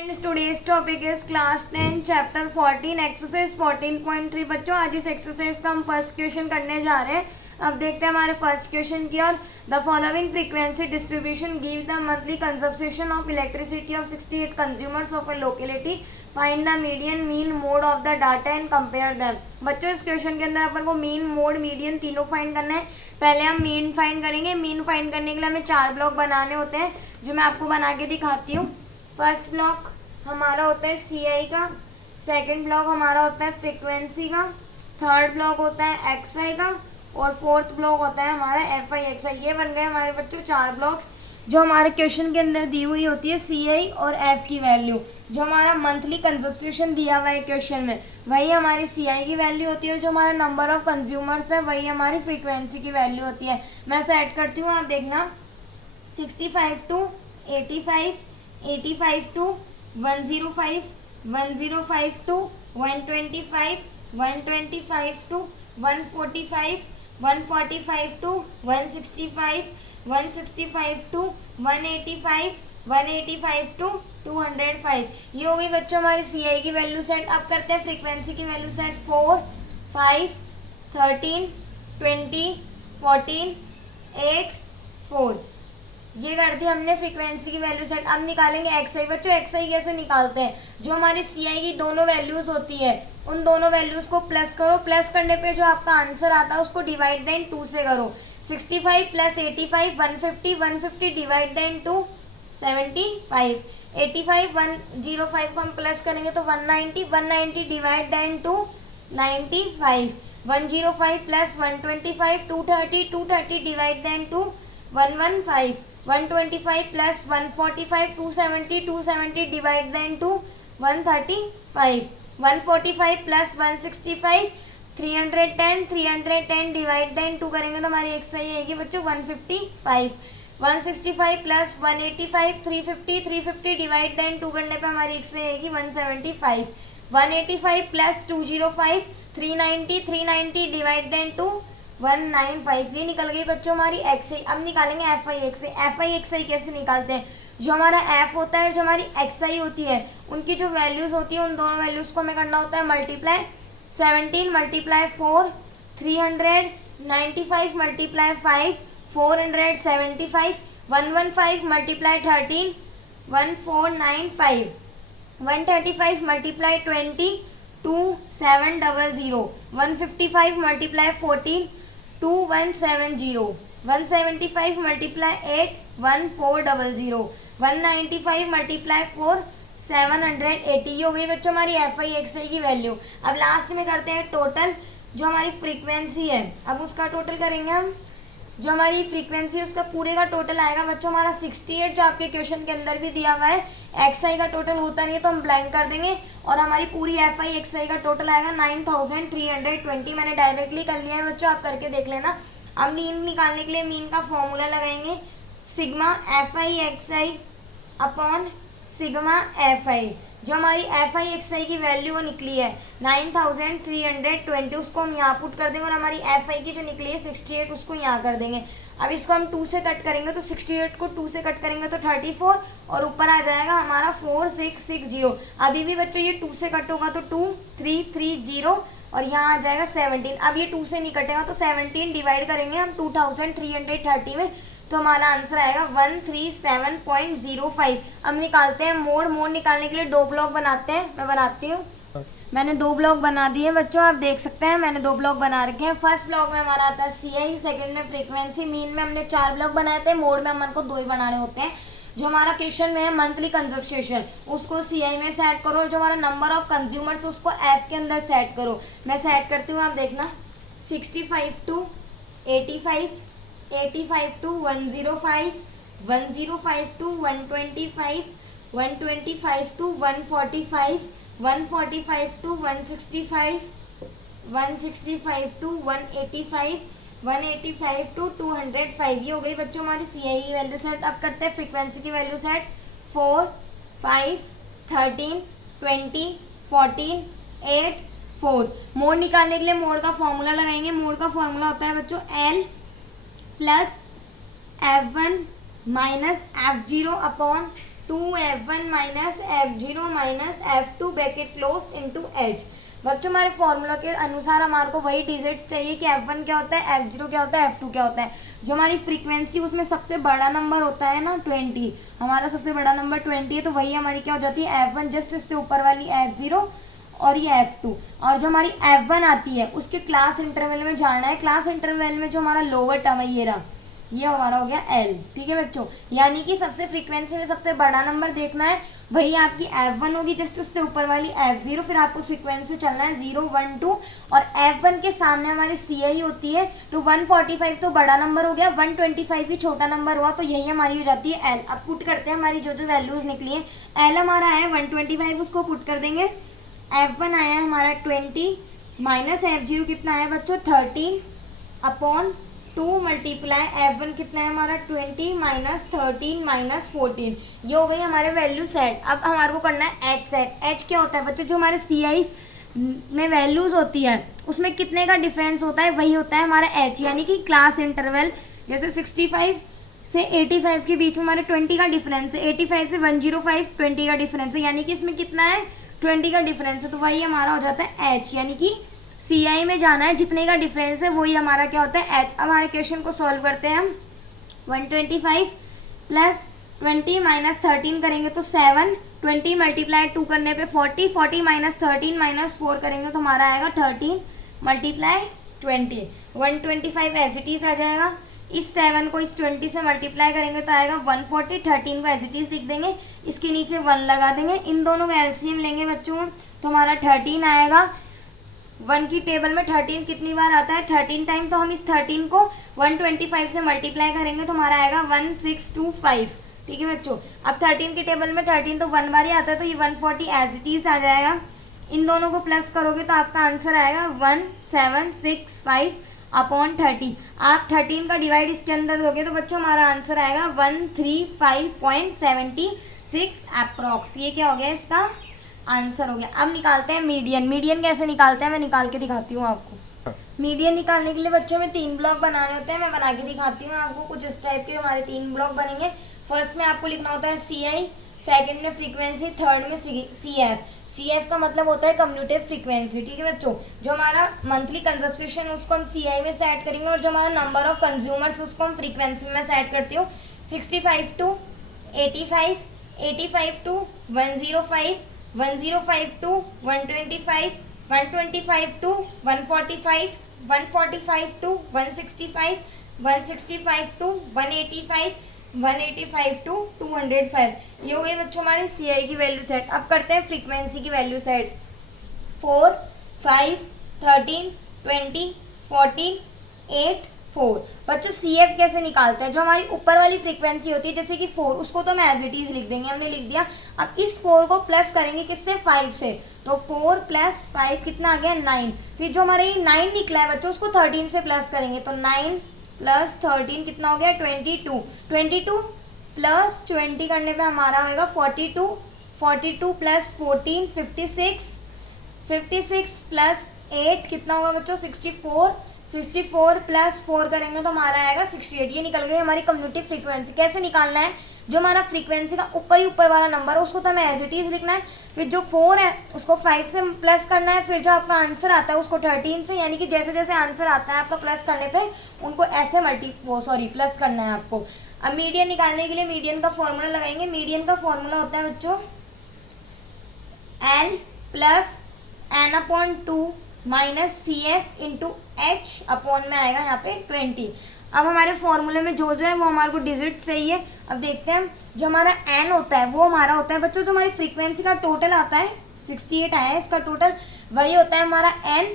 Friends today's topic is class 10 chapter 14 exercise 14.3। बच्चों आज इस एक्सरसाइज का हम फर्स्ट क्वेश्चन करने जा रहे हैं। अब देखते हैं हमारे फर्स्ट क्वेश्चन की ओर। The following frequency distribution give the monthly consumption of electricity of 68 consumers of a locality. Find the median mean mode of the data and compare them. बच्चों इस क्वेश्चन के अंदर अपन को मीन मोड मीडियन तीनों find करना है। पहले हम मीन फाइंड करेंगे। मीन फाइंड करने के लिए हमें 4 ब्लॉक बनाने होते हैं जो मैं आपको बना के दिखाती हूँ। फर्स्ट ब्लॉक हमारा होता है CI का, सेकंड ब्लॉक हमारा होता है फ्रीक्वेंसी का, थर्ड ब्लॉक होता है XI का और फोर्थ ब्लॉक होता है हमारा FI XI। ये बन गए हमारे बच्चों 4 ब्लॉक्स जो हमारे क्वेश्चन के अंदर दी हुई होती है CI और F की वैल्यू। जो हमारा मंथली कंजप्शन दिया हुआ है क्वेश्चन में वही हमारी CI की वैल्यू होती है। जो हमारा नंबर ऑफ कंज्यूमर्स है वही हमारी फ्रीक्वेंसी की वैल्यू होती है। मैं सेट करती हूँ, आप देखना 65 to 85, 85 to 105, 105 to 125, 125 to 145, 145 to 165, 165 to 185, 185 to 205। ये हो गई बच्चों हमारी CI की वैल्यू सेट। अब करते हैं फ्रीक्वेंसी की वैल्यू सेट। 4, 5, 13, 20, 14, 8, 4। ये कर दी हमने फ्रीक्वेंसी की वैल्यू सेट। अब निकालेंगे XI। बच्चों XI कैसे निकालते हैं? जो हमारी CI की दोनों वैल्यूज होती है उन दोनों वैल्यूज को प्लस करो। प्लस करने पे जो आपका आंसर आता है उसको डिवाइड देन 2 से करो। 65 प्लस 85 150, 150 डिवाइड देन 2 75, 85 105 को हम प्लस करेंगे तो 190, 190 divide then 2 95, 105 plus 125 230, 230 divide then 2 115, 125 plus 145 270, 270 divide then 2 135, 145 plus 165 310, 310 divide then 2 करेंगे तो हमारी XI आएगी बच्चों 155, 165 प्लस 185 350, 350 डिवाइड देन 2 करने पे हमारी XI आएगी 175, 185 प्लस 205 390, 390 डिवाइड देन 2 195। ये निकल गई बच्चों हमारी XI। अब निकालेंगे FI XI। FI XI कैसे निकालते हैं? जो हमारा F होता है जो हमारी XI होती है उनकी जो वैल्यूज़ होती है उन दोनों वैल्यूज़ को हमें करना होता है multiply. 17 multiply 4 395 multiply 5 475, 115 multiply 13 1495, 135 multiply 20 2700, 155 multiply 14 2170, 175 multiply 8 1400, 195 multiply 4 780। ये हो गई बच्चों हमारी FI XI की वैल्यू। अब लास्ट में करते हैं टोटल। जो हमारी फ्रीक्वेंसी है अब उसका टोटल करेंगे हम। जो हमारी फ्रीक्वेंसी है उसका पूरे का टोटल आएगा बच्चों हमारा 68 जो आपके क्वेश्चन के अंदर भी दिया हुआ है। XI का टोटल होता नहीं है तो हम ब्लैंक कर देंगे और हमारी पूरी FI XI का टोटल आएगा 9320। मैंने डायरेक्टली कर लिया है बच्चों, आप करके देख लेना। अब मीन निकालने के लिए मीन का फॉर्मूला लगाएंगे sigma FI XI upon sigma FI। जो हमारी FI XI की वैल्यू वो निकली है 9320, उसको हम यहाँ पुट कर देंगे और हमारी FI की जो निकली है 68 उसको यहाँ कर देंगे। अब इसको हम 2 से कट करेंगे तो 68 को 2 से कट करेंगे तो 34 और ऊपर आ जाएगा हमारा 4660। अभी भी बच्चों ये 2 से कट होगा तो 2330 और यहाँ आ जाएगा 17। अब ये 2 से नहीं कटेगा तो 17 डिवाइड करेंगे हम 2330 में तो हमारा आंसर आएगा 137.05। अब निकालते हैं मोड। मोड निकालने के लिए 2 ब्लॉक बनाते हैं। मैं बनाती हूँ। मैंने 2 ब्लॉक बना दिए बच्चों, आप देख सकते हैं मैंने 2 ब्लॉक बना रखे हैं। फर्स्ट ब्लॉक में हमारा आता है CI, सेकंड में फ्रीक्वेंसी, मीन में हमने 4 ब्लॉक बनाए थे, मोड में हमको 2 ही बनाने होते हैं। जो हमारा क्वेश्चन में है मंथली कंजप्शन उसको CI में सेट करो और जो हमारा नंबर ऑफ कंज्यूमर्स उसको F के अंदर सेट करो। मैं सेट करती हूँ, आप देखना 65 to 85, 85 to 105, 105 to 125, 125 to 145, 145 to 165, 165 to 185, 185 to 205। ये हो गई बच्चों हमारी CI की वैल्यू सेट। अब करते हैं फ्रीक्वेंसी की वैल्यू सेट। 4, 5, 13, 20, 14, 8, 4। मोड निकालने के लिए मोड का फॉर्मूला लगाएंगे। मोड का फॉर्मूला होता है बच्चों L plus F1 minus F0 upon 2f1 minus f0 minus f2 bracket close into h। बच्चों हमारे फॉर्मूला के अनुसार हमारे को वही डिजिट्स चाहिए कि f1 क्या होता है, f0 क्या होता है, f2 क्या होता है। जो हमारी फ्रीक्वेंसी उसमें सबसे बड़ा नंबर होता है ना 20, हमारा सबसे बड़ा नंबर 20 है, तो वही हमारी क्या हो जाती है f1, जस्ट इससे ऊपर वाली f0 और ये f2। और जो हमारी f1 आती है उसके क्लास इंटरवल में जाना है, क्लास इंटरवल में जो हमारा लोअर टर्म है ये रहा, ये हमारा हो गया L। ठीक है बच्चों, यानी कि सबसे फ्रीक्वेंसी में सबसे बड़ा नंबर देखना है, वही आपकी f1 होगी, जस्ट उससे ऊपर वाली f0, फिर आपको सीक्वेंस से चलना है 0 1 2, और f1 के सामने हमारी ci होती है, तो 145 तो बड़ा नंबर हो गया, 125 भी छोटा नंबर हुआ, तो यही हमारी हो जाती है L। अब पुट करते हैं हमारी जो जो वैल्यूज निकली है। L हमारा है 125, उसको पुट कर देंगे। f1 आया है हमारा 20 माइनस f0 कितना है बच्चों 13 अपॉन 2 मल्टीप्लाई f1 कितना है हमारा 20 माइनस 13 माइनस 14, ये हो गई हमारे वैल्यू सेट। अब हमारे को करना है h सेट। h क्या होता है बच्चों, जो हमारे ci में वैल्यूज होती है उसमें कितने का डिफरेंस होता है, वही होता है हमारा h, यानी कि क्लास इंटरवल। जैसे 65 से 85 के बीच में हमारे 20 का डिफरेंस है, 85 से 105 20 का डिफरेंस है, यानी कि इसमें कितना है 20 का डिफरेंस है, तो वही हमारा हो जाता है h, यानी कि ci में जाना है, जितने का डिफरेंस है वही हमारा क्या होता है h। अब हमारे क्वेश्चन को सॉल्व करते हैं हम। 125 प्लस 20 माइनस 13 करेंगे तो 7, 20 मल्टीप्लाई 2 करने पे 40, 40 माइनस 13 माइनस 4 करेंगे तो हमारा आएगा 13 मल्टीप्लाई 20, 125 एज इट इज आ जाएगा। इस 7 को इस 20 से मल्टीप्लाई करेंगे तो आएगा 140, 13 को एज इट इज लिख देंगे, इसके नीचे 1 लगा देंगे, इन दोनों का एलसीएम लेंगे बच्चों तो हमारा 13 आएगा। 1 की टेबल में 13 कितनी बार आता है 13 टाइम, तो हम इस 13 को 125 से मल्टीप्लाई करेंगे तो हमारा आएगा 1625। ठीक है बच्चों, अब 13 की टेबल में 13 तो 1 बार ही आता है, तो ये 140 एज इट इज आ जाएगा। इन दोनों को प्लस करोगे तो आपका आंसर आएगा 1765 अपॉन 30। आप 13 का डिवाइड इसके अंदर दोगे तो बच्चों हमारा आंसर आएगा 135.76 अप्रॉक्स। ये क्या हो गया, इसका आंसर हो गया। अब निकालते हैं मीडियन। मीडियन कैसे निकालते हैं मैं निकाल के दिखाती हूँ आपको। मीडियन निकालने के लिए बच्चों में 3 ब्लॉक बनाने होते हैं, मैं बना के दिखाती हूँ आपको। कुछ इस टाइप के हमारे 3 ब्लॉक बनेंगे। फर्स्ट में आपको लिखना होता है ci, सेकंड में फ्रीक्वेंसी, थर्ड में cf। cf का मतलब होता है कम्यूटेटिव फ्रीक्वेंसी। ठीक है बच्चों, जो हमारा मंथली कंजप्शन है उसको हम ci में सेट करेंगे, और जो हमारा नंबर ऑफ कंज्यूमर्स उसको हम फ्रीक्वेंसी में सेट करती हूँ। 65 to 85, 85 to 105, 105 to 125, 125 to 145, 145 to 165, 165 to 185, 185 to 205। ये हो गई बच्चों हमारी ci की वैल्यू सेट। अब करते हैं फ्रीक्वेंसी की वैल्यू सेट। 4, 5, 13, 20, 14, 8, 4। बच्चों cf कैसे निकालते हैं, जो हमारी ऊपर वाली फ्रीक्वेंसी होती है जैसे कि 4, उसको तो हम एज इट इज लिख देंगे, हमने लिख दिया। अब इस 4 को प्लस करेंगे किससे 5 से, तो 4 प्लस 5 कितना आ गया 9। फिर जो हमारे 9 निकला है बच्चों उसको 13 से प्लस करेंगे, तो 9 प्लस 13 कितना हो गया 22। 22 प्लस 20 करने पे हमारा होगा 42, 42 प्लस 14 56, 56 प्लस 8 कितना होगा बच्चों 64, 64 प्लस 4 करेंगे तो हमारा आएगा 68। ये निकल गई हमारी कम्यूटेटिव फ्रीक्वेंसी। कैसे निकालना है, जो हमारा फ्रीक्वेंसी का ऊपर ही ऊपर वाला नंबर है उसको तो हमें एज इट इज लिखना है, फिर जो 4 है उसको 5 से प्लस करना है, फिर जो आपका आंसर आता है उसको 13 से, यानी कि जैसे जैसे आंसर आता है आपका प्लस करने पे उनको ऐसे प्लस करना है आपको। अब मीडियन निकालने के लिए मीडियन का फॉर्मूला लगाएंगे। मीडियन का फॉर्मूला होता है बच्चों L plus n upon 2 minus cf into h upon में आएगा यहाँ पे 20। अब हमारे फॉर्मूले में जो है वो हमारे को डिजिट चाहिए। अब देखते हैं जो हमारा n होता है वो हमारा होता है बच्चों, जो हमारी फ्रीक्वेंसी का टोटल आता है 68 आया है इसका टोटल, वही होता है हमारा n।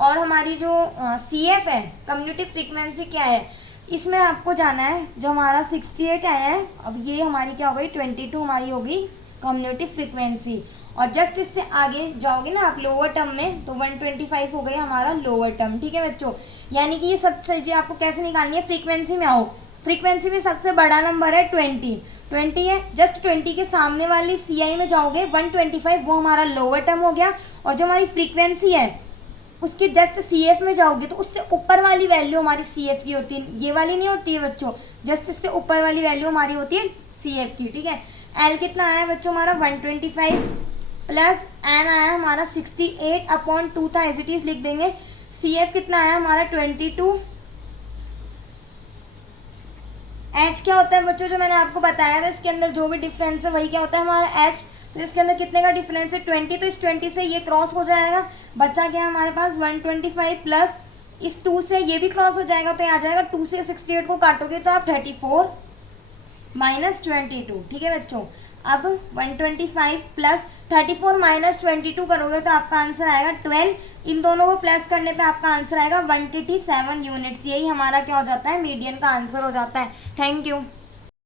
और हमारी जो cf है कम्यूटेटिव फ्रीक्वेंसी क्या है, इसमें आपको जाना है जो हमारा 68 आया है, अब ये हमारी क्या हो गई 22 हमारी होगी कम्यूटेटिव फ्रीक्वेंसी। और जस्ट इससे आगे जाओगे ना आप लोअर टर्म में तो 125 हो गई हमारा लोअर टर्म। ठीक है बच्चों, यानी कि ये सब चीज़ें आपको कैसे निकालनी है, फ्रीक्वेंसी में आओ। फ्रीक्वेंसी में सबसे बड़ा नंबर है 20 है, जस्ट 20 के सामने वाली ci में जाओगे 125 वो हमारा लोअर टर्म हो गया। और जो हमारी फ्रीक्वेंसी है उसके जस्ट cf में जाओगे तो उससे ऊपर वाली वैल्यू हमारी cf की होती है, ये वाली नहीं होती है बच्चों, जस्ट इससे ऊपर वाली वैल्यू हमारी होती है cf की। ठीक है, एल कितना आया बच्चों हमारा 125 प्लस एन आया हमारा 68/2 था, एज इट इज लिख देंगे। सी एफ कितना आया हमारा 22। एच क्या होता है बच्चों, जो मैंने आपको बताया था इसके अंदर जो भी डिफरेंस है वही क्या होता है हमारा एच। तो इसके अंदर कितने का डिफरेंस है 20, तो इस 20 से ये क्रॉस हो जाएगा, बच्चा क्या हमारे पास 125 प्लस इस 2 से ये भी क्रॉस हो जाएगा, तो ये आ जाएगा 2 से 68 को काटोगे तो आप 34 माइनस 22, ठीक है बच्चों। अब 125 प्लस 34 माइनस 22 करोगे तो आपका आंसर आएगा 12। इन दोनों को प्लस करने पे आपका आंसर आएगा 187 यूनिट्स। यही हमारा क्या हो जाता है मीडियन का आंसर हो जाता है। Thank you.